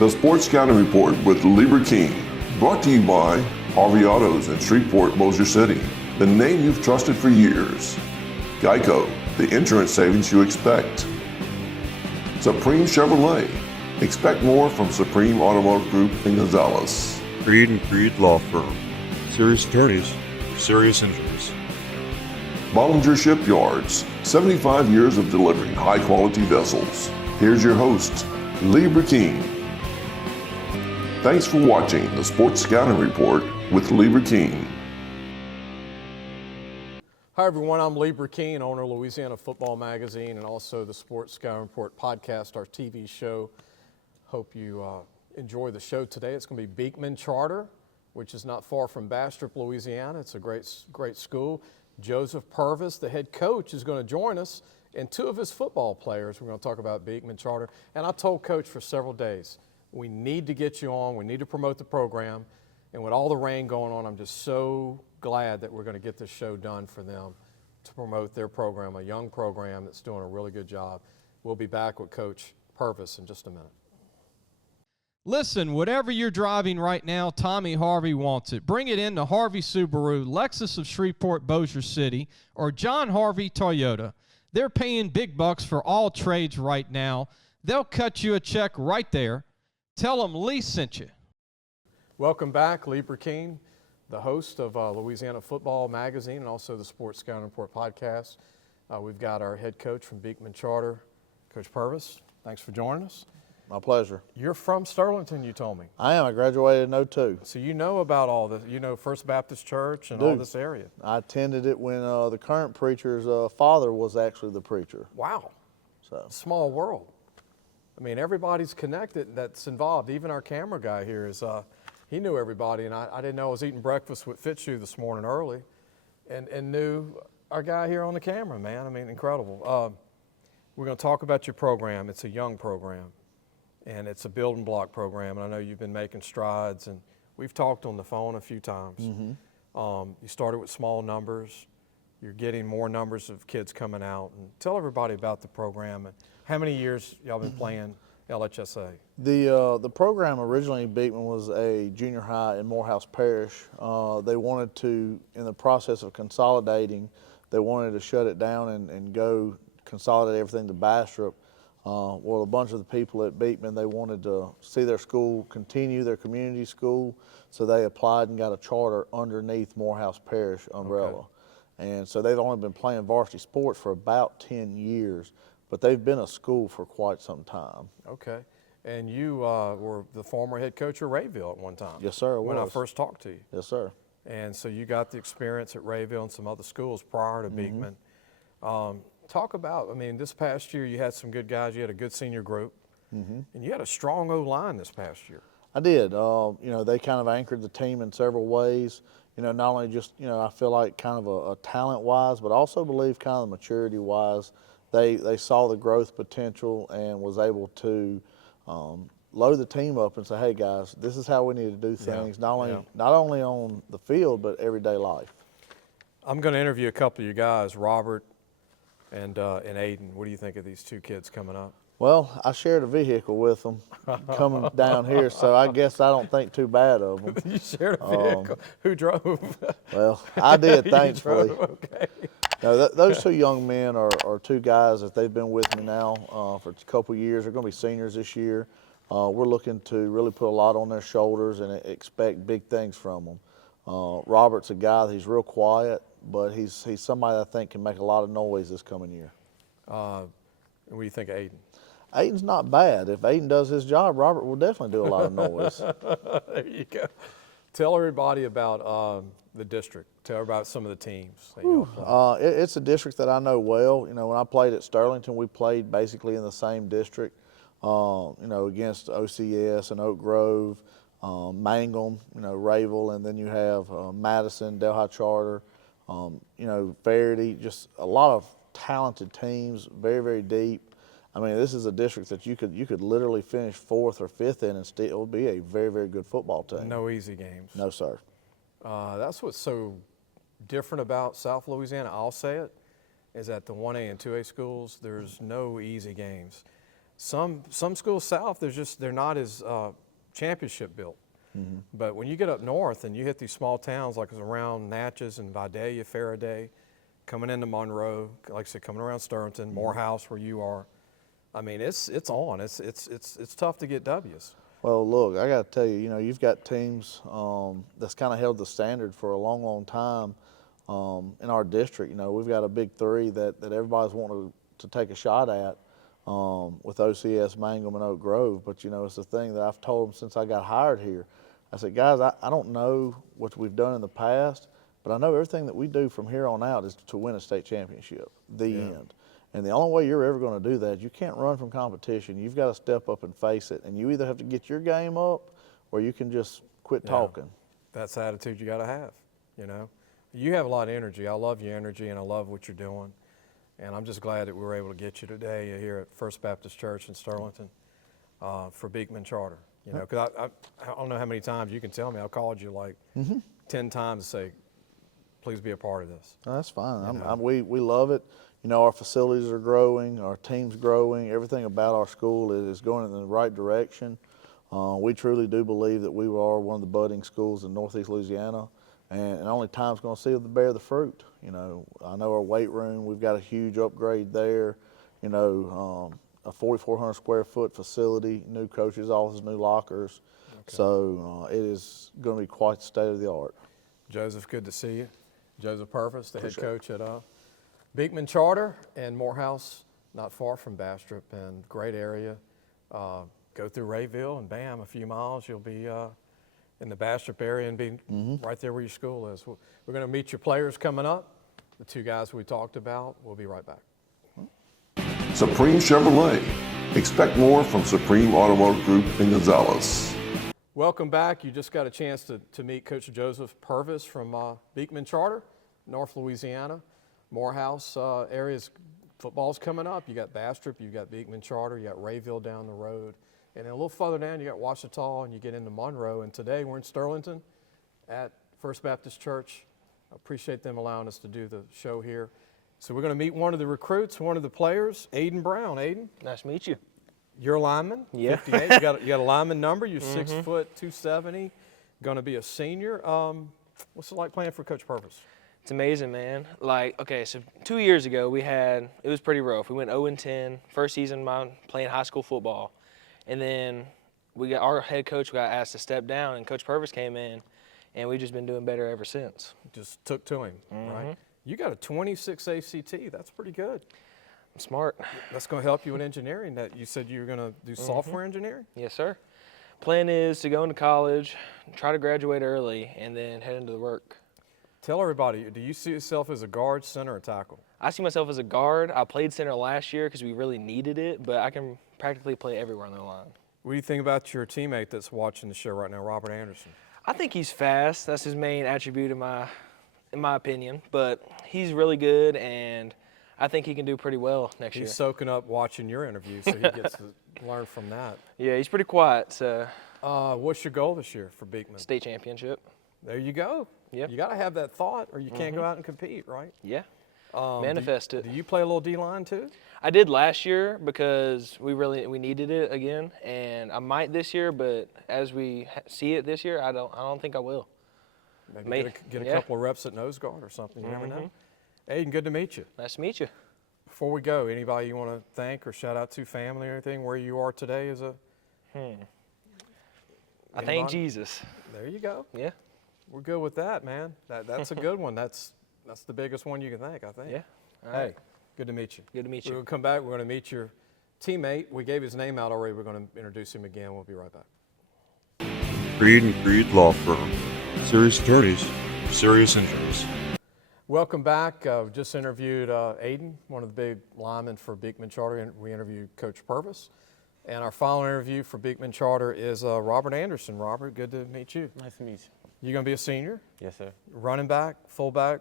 The Sports Scouting Report with Lieber King, brought to you by Harvey Autos in Shreveport, Bossier City, the name you've trusted for years. Geico, the insurance savings you expect. Supreme Chevrolet, expect more from Supreme Automotive Group in Gonzales. Creed and Creed Law Firm, serious attorneys for serious injuries. Bollinger Shipyards, 75 years of delivering high-quality vessels. Here's your host, Lieber King. Thanks for watching the Sports Scouting Report with Lieber King. Hi everyone, I'm Lieber King, owner of Louisiana Football Magazine and also the Sports Scouting Report podcast, our TV show. Hope you enjoy the show today. It's going to be Beekman Charter, which is not far from Bastrop, Louisiana. It's a great school. Joseph Purvis, the head coach, is going to join us, and two of his football players. We're going to talk about Beekman Charter. And I told Coach for several days, we need to get you on. We need to promote the program. And with all the rain going on, I'm just so glad that we're going to get this show done for them to promote their program, a young program that's doing a really good job. We'll be back with Coach Purvis in just a minute. Listen, whatever you're driving right now, Tommy Harvey wants it. Bring it in to Harvey Subaru, Lexus of Shreveport, Bossier City, or John Harvey Toyota. They're paying big bucks for all trades right now. They'll cut you a check right there. Tell them Lee sent you. Welcome back, Lieber King, the host of Louisiana Football Magazine and also the Sports Scouting Report podcast. We've got our head coach from Beekman Charter, Coach Purvis. Thanks for joining us. My pleasure. You're from Sterlington, you told me. I am. I graduated in 02. So you know about all this, you know First Baptist Church and all this area. I attended it when the current preacher's father was actually the preacher. Wow. So small world. I mean, everybody's connected that's involved. Even our camera guy here is, he knew everybody, and I didn't know I was eating breakfast with Fitzhugh this morning early and knew our guy here on the camera, man. I mean, incredible. We're going to talk about your program. It's a young program, and it's a building block program, and I know you've been making strides, and we've talked on the phone a few times. Mm-hmm. You started with small numbers. You're getting more numbers of kids coming out. And tell everybody about the program and how many years y'all been playing LHSA? The program originally, Beekman, was a junior high in Morehouse Parish. They wanted to, in the process of consolidating, they wanted to shut it down and go consolidate everything to Bastrop. Well, a bunch of the people at Beekman, they wanted to see their school continue, their community school, so they applied and got a charter underneath Morehouse Parish umbrella. Okay. And so they've only been playing varsity sports for about 10 years, but they've been a school for quite some time. Okay. And you were the former head coach of Rayville at one time. Yes, sir, when I first talked to you. Yes, sir. And so you got the experience at Rayville and some other schools prior to Beekman. Talk about, I mean, this past year you had some good guys. You had a good senior group, and you had a strong O-line this past year. I did. You know, they kind of anchored the team in several ways. You know, not only just, you know, I feel like kind of a talent-wise, but also believe kind of maturity-wise, they saw the growth potential and was able to load the team up and say, hey, guys, this is how we need to do things, not only on the field, but everyday life. I'm going to interview a couple of you guys, Robert and Aiden. What do you think of these two kids coming up? Well, I shared a vehicle with them coming down here, so I guess I don't think too bad of them. You shared a vehicle. Who drove? Well, I did, thankfully. You drove, okay. Now, those two young men are two guys that they've been with me now for a couple years. They're going to be seniors this year. We're looking to really put a lot on their shoulders and expect big things from them. Robert's a guy that he's real quiet, but he's somebody that I think can make a lot of noise this coming year. And what do you think of Aiden? Aiden's not bad. If Aiden does his job, Robert will definitely do a lot of noise. There you go. Tell everybody about the district. Tell everybody about some of the teams that you play. It's a district that I know well. You know, when I played at Sterlington, we played basically in the same district, you know, against OCS and Oak Grove, Mangum, you know, Rayville, and then you have Madison, Delhi Charter, you know, Verity, just a lot of talented teams, very, very deep. I mean, this is a district that you could literally finish 4th or 5th in and still be a very, very good football team. No easy games. No, sir. That's what's so different about South Louisiana, I'll say it, is at the 1A and 2A schools, there's no easy games. Some schools south, they're not as championship built. But when you get up north and you hit these small towns like around Natchez and Vidalia, Faraday, coming into Monroe, like I said, coming around Sterlington, Morehouse, where you are, I mean, it's on. It's tough to get W's. Well, look, I got to tell you, you've got teams that's kind of held the standard for a long, long time in our district. We've got a big three that everybody's wanting to take a shot at with OCS, Mangum, and Oak Grove. But, it's the thing that I've told them since I got hired here. I said, guys, I don't know what we've done in the past, but I know everything that we do from here on out is to win a state championship, the end. And the only way you're ever going to do that, you can't run from competition. You've got to step up and face it. And you either have to get your game up or you can just quit talking. That's the attitude you got to have, You have a lot of energy. I love your energy, and I love what you're doing. And I'm just glad that we were able to get you today here at First Baptist Church in Sterlington for Beekman Charter. Because I don't know how many times you can tell me. I've called you like 10 times to say, please be a part of this. No, that's fine. We love it. Our facilities are growing, our team's growing, everything about our school is going in the right direction. We truly do believe that we are one of the budding schools in Northeast Louisiana, and only time's going to see it bear the fruit. I know our weight room, we've got a huge upgrade there, a 4,400 square foot facility, new coaches' office, new lockers. Okay. So it is going to be quite state of the art. Joseph, good to see you. Joseph Purvis, the head coach at Beekman Charter and Morehouse, not far from Bastrop, and great area. Go through Rayville, and bam, a few miles, you'll be in the Bastrop area and be right there where your school is. We're going to meet your players coming up, the two guys we talked about. We'll be right back. Supreme Chevrolet. Expect more from Supreme Automotive Group in Gonzales. Welcome back. You just got a chance to meet Coach Joseph Purvis from Beekman Charter, North Louisiana. Morehouse areas, football's coming up. You got Bastrop, you got Beekman Charter, you got Rayville down the road. And then a little further down, you got Ouachita, and you get into Monroe. And today we're in Sterlington at First Baptist Church. I appreciate them allowing us to do the show here. So we're going to meet one of the recruits, one of the players, Aiden Brown. Aiden. Nice to meet you. You're a lineman, yeah. 58. You got a lineman number. You're 6 foot 270. Going to be a senior. What's it like playing for Coach Purvis? It's amazing, man. So 2 years ago it was pretty rough. We went 0-10, first season playing high school football. And then our head coach got asked to step down, and Coach Purvis came in, and we've just been doing better ever since. Just took to him, right? You got a 26 ACT. That's pretty good. I'm smart. That's going to help you in engineering. That you said you were going to do software engineering? Yes, sir. Plan is to go into college, try to graduate early, and then head into the work. Tell everybody, do you see yourself as a guard, center, or tackle? I see myself as a guard. I played center last year because we really needed it, but I can practically play everywhere on the line. What do you think about your teammate that's watching the show right now, Robert Anderson? I think he's fast. That's his main attribute in my opinion. But he's really good, and I think he can do pretty well next year. He's soaking up watching your interview, so he gets to learn from that. Yeah, he's pretty quiet. So. What's your goal this year for Beekman? State championship. There you go. Yep. You got to have that thought, or you can't go out and compete, right? Yeah. Manifest it. Do you play a little D-line too? I did last year because we needed it again, and I might this year. But as we see it this year, I don't think I will. Maybe get a couple of reps at nose guard or something. You never know. Aiden, good to meet you. Nice to meet you. Before we go, anybody you want to thank or shout out to, family or anything, where you are today as a? I thank Jesus. There you go. Yeah. We're good with that, man. That's a good one. That's the biggest one you can thank, I think. Yeah. All Hey, right. good to meet you. Good to meet you. We're going to come back. We're going to meet your teammate. We gave his name out already. We're going to introduce him again. We'll be right back. Creed and Creed Law Firm. Serious attorneys for serious injuries. Welcome back. We just interviewed Aiden, one of the big linemen for Beekman Charter, and we interviewed Coach Purvis. And our final interview for Beekman Charter is Robert Anderson. Robert, good to meet you. Nice to meet you. You going to be a senior? Yes, sir. Running back, fullback,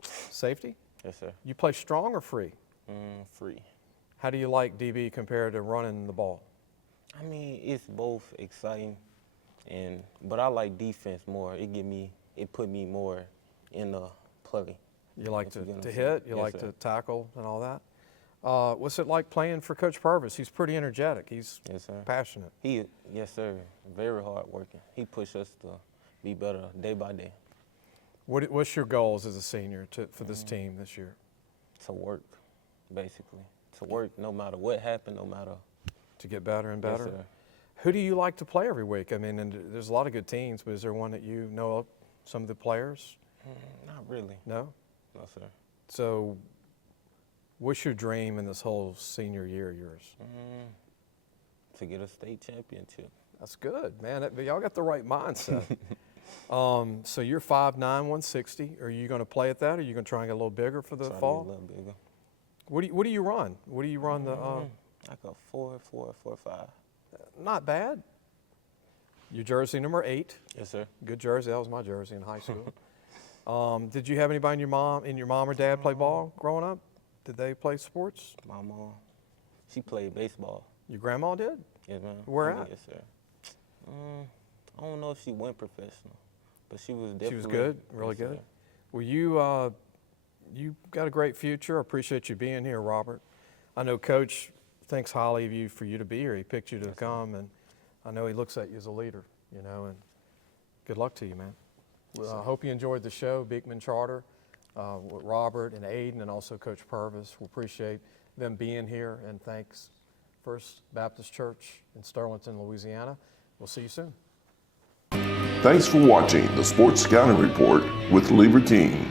safety? Yes, sir. You play strong or free? Free. How do you like DB compared to running the ball? I mean, it's both exciting, but I like defense more. It put me more in the play. You like to hit? You Yes, like sir. to tackle and all that? What's it like playing for Coach Purvis? He's pretty energetic. He's Yes, sir. passionate. Yes, sir. Very hard working. He pushed us to be better day by day. What's your goals as a senior for this team this year? To work, basically. To work no matter what happened, no matter. To get better and better? Yes, sir. Who do you like to play every week? I mean, and there's a lot of good teams, but is there one that you know of, some of the players? Not really. No? No, sir. So what's your dream in this whole senior year of yours? To get a state championship. That's good, man. Y'all got the right mindset. So you're 5'9", 160. Are you going to play at that, or are you going to try and get a little bigger for the Try to fall? get a little bigger. What do you run? What do you run the? Like a 4.5. Not bad. Your jersey number 8. Yes, sir. Good jersey. That was my jersey in high school. Did you have anybody in your mom or dad play ball growing up? Did they play sports? My mom, she played baseball. Your grandma did? Yes, ma'am. Where at? Yes, sir. I don't know if she went professional, but she was definitely. She was good, really yes, good. sir. Well, you got a great future. I appreciate you being here, Robert. I know Coach thinks highly of you for you to be here. He picked you to come, and I know he looks at you as a leader, and good luck to you, man. I hope you enjoyed the show, Beekman Charter, with Robert and Aiden, and also Coach Purvis. We appreciate them being here, and thanks First Baptist Church in Sterlington, Louisiana. We'll see you soon. Thanks for watching the Sports Scouting Report with Lieber King.